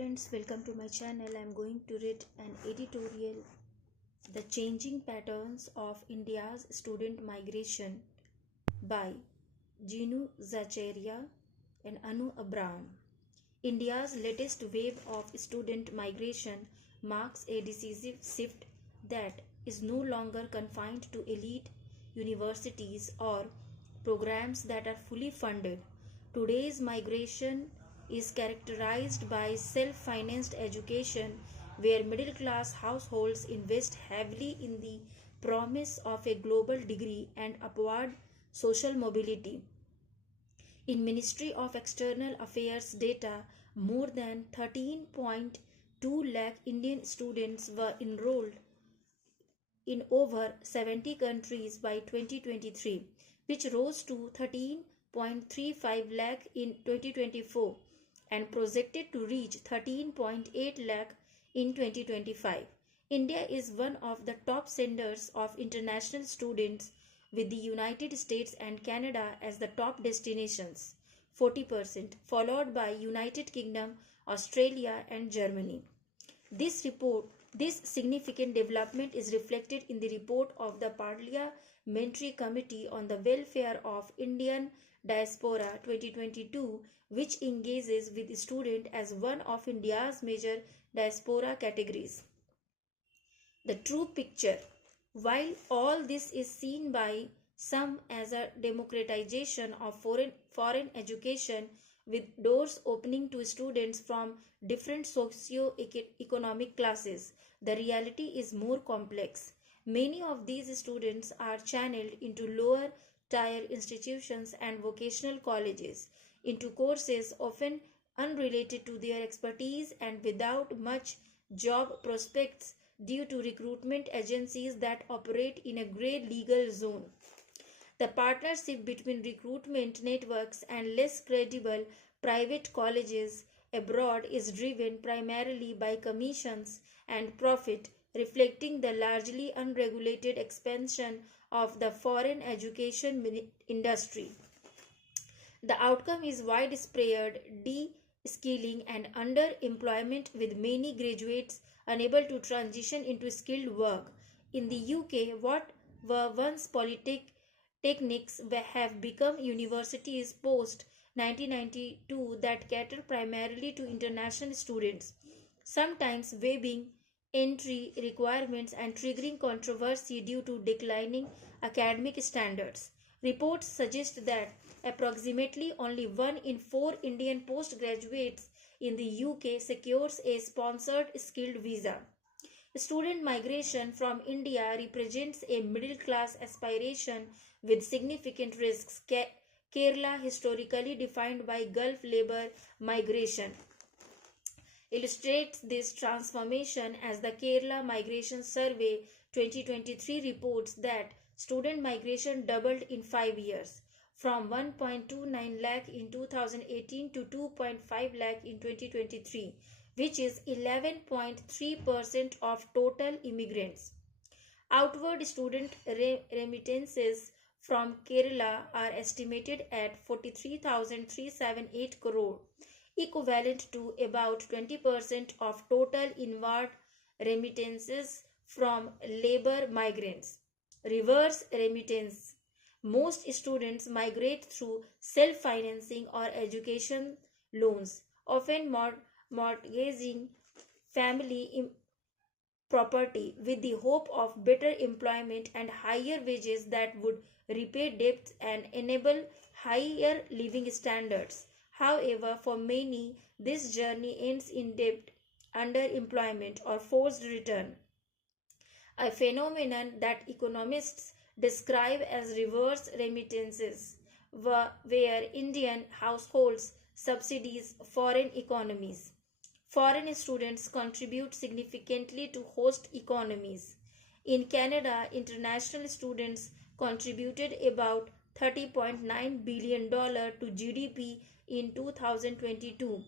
friends, welcome to my channel. I am going to read an editorial, The Changing Patterns of India's Student Migration by Ginu Zacharia and Anu Abraham. India's latest wave of student migration marks a decisive shift that is no longer confined to elite universities or programs that are fully funded. Today's migration is characterized by self-financed education where middle-class households invest heavily in the promise of a global degree and upward social mobility. In Ministry of External Affairs data, more than 13.2 lakh Indian students were enrolled in over 70 countries by 2023, which rose to 13.35 lakh in 2024 and projected to reach 13.8 lakh in 2025. India is one of the top senders of international students, with the United States and Canada as the top destinations, 40%, followed by United Kingdom, Australia and Germany. This significant development is reflected in the report of the Parliamentary Committee on the Welfare of Indian Diaspora 2022, which engages with students as one of India's major diaspora categories. The true picture. While all this is seen by some as a democratization of foreign education, with doors opening to students from different socio-economic classes, the reality is more complex. Many of these students are channeled into lower tier institutions and vocational colleges, into courses often unrelated to their expertise and without much job prospects due to recruitment agencies that operate in a grey legal zone. The partnership between recruitment networks and less credible private colleges abroad is driven primarily by commissions and profit, reflecting the largely unregulated expansion of the foreign education industry. The outcome is widespread de-skilling and underemployment, with many graduates unable to transition into skilled work. In the UK, what were once polytechnics have become universities post 1992 that cater primarily to international students, sometimes waiving entry requirements and triggering controversy due to declining academic standards. Reports suggest that approximately only 1 in 4 Indian postgraduates in the UK secures a sponsored skilled visa. Student migration from India represents a middle-class aspiration with significant risks. Kerala, historically defined by Gulf labor migration, illustrates this transformation as the Kerala Migration Survey 2023 reports that student migration doubled in 5 years, from 1.29 lakh in 2018 to 2.5 lakh in 2023, which is 11.3% of total immigrants. Outward student remittances from Kerala are estimated at 43,378 crore, equivalent to about 20% of total inward remittances from labor migrants. Reverse remittance. Most students migrate through self-financing or education loans, often mortgaging family property with the hope of better employment and higher wages that would repay debts and enable higher living standards. However, for many, this journey ends in debt, underemployment, or forced return, a phenomenon that economists describe as reverse remittances, where Indian households subsidize foreign economies. Foreign students contribute significantly to host economies. In Canada, international students contributed about $30.9 billion to GDP in 2022,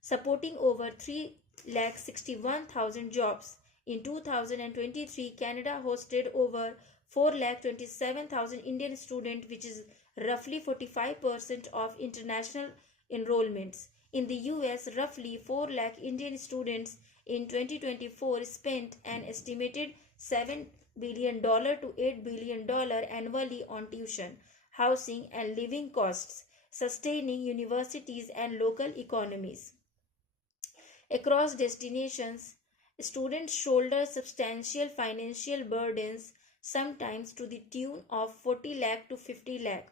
supporting over 361,000 jobs. In 2023, Canada hosted over 427,000 Indian students, which is roughly 45% of international enrollments. In the US, roughly 4 lakh Indian students in 2024 spent an estimated $7 billion to $8 billion annually on tuition, housing, and living costs, sustaining universities and local economies. Across destinations, students shoulder substantial financial burdens, sometimes to the tune of 40 lakh to 50 lakh,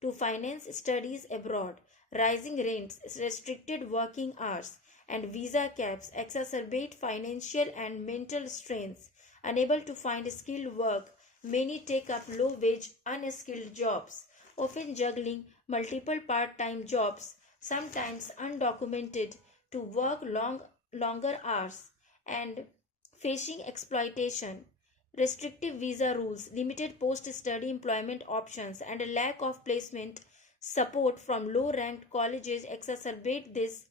to finance studies abroad. Rising rents, restricted working hours, and visa caps exacerbate financial and mental strains. Unable to find skilled work, many take up low wage, unskilled jobs, often juggling multiple part time jobs, sometimes undocumented, to work longer hours and facing exploitation. Restrictive visa rules, limited post study employment options, and a lack of placement support from low ranked colleges exacerbate this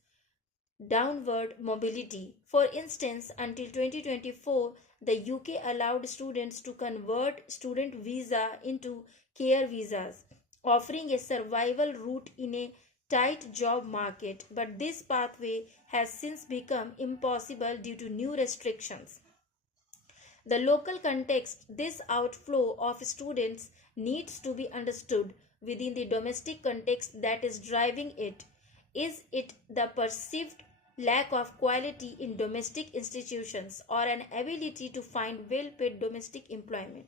downward mobility. For instance, until 2024, the UK allowed students to convert student visa into care visas, offering a survival route in a tight job market, but this pathway has since become impossible due to new restrictions. The local context, this outflow of students needs to be understood within the domestic context that is driving it. Is it the perceived lack of quality in domestic institutions or an ability to find well paid domestic employment?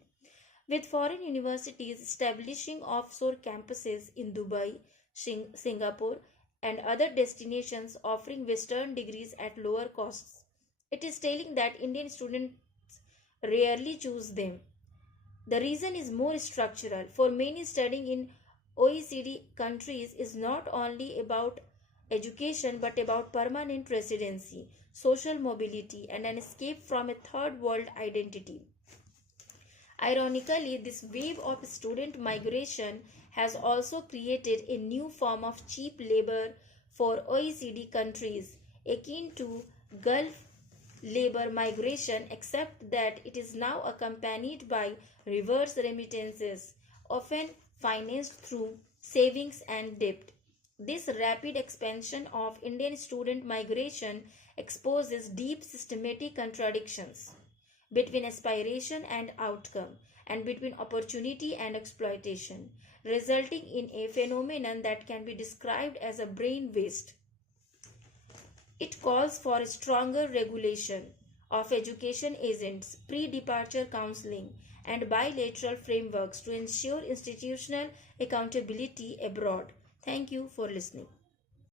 With foreign universities establishing offshore campuses in Dubai, Singapore, and other destinations offering Western degrees at lower costs, it is telling that Indian students rarely choose them. The reason is more structural. For many, studying in OECD countries is not only about education but about permanent residency, social mobility, and an escape from a third world identity. Ironically, this wave of student migration has also created a new form of cheap labor for OECD countries, akin to Gulf labor migration, except that it is now accompanied by reverse remittances, often financed through savings and debt. This rapid expansion of Indian student migration exposes deep systematic contradictions between aspiration and outcome, and between opportunity and exploitation, resulting in a phenomenon that can be described as a brain waste. It calls for stronger regulation of education agents, pre-departure counseling, and bilateral frameworks to ensure institutional accountability abroad. Thank you for listening.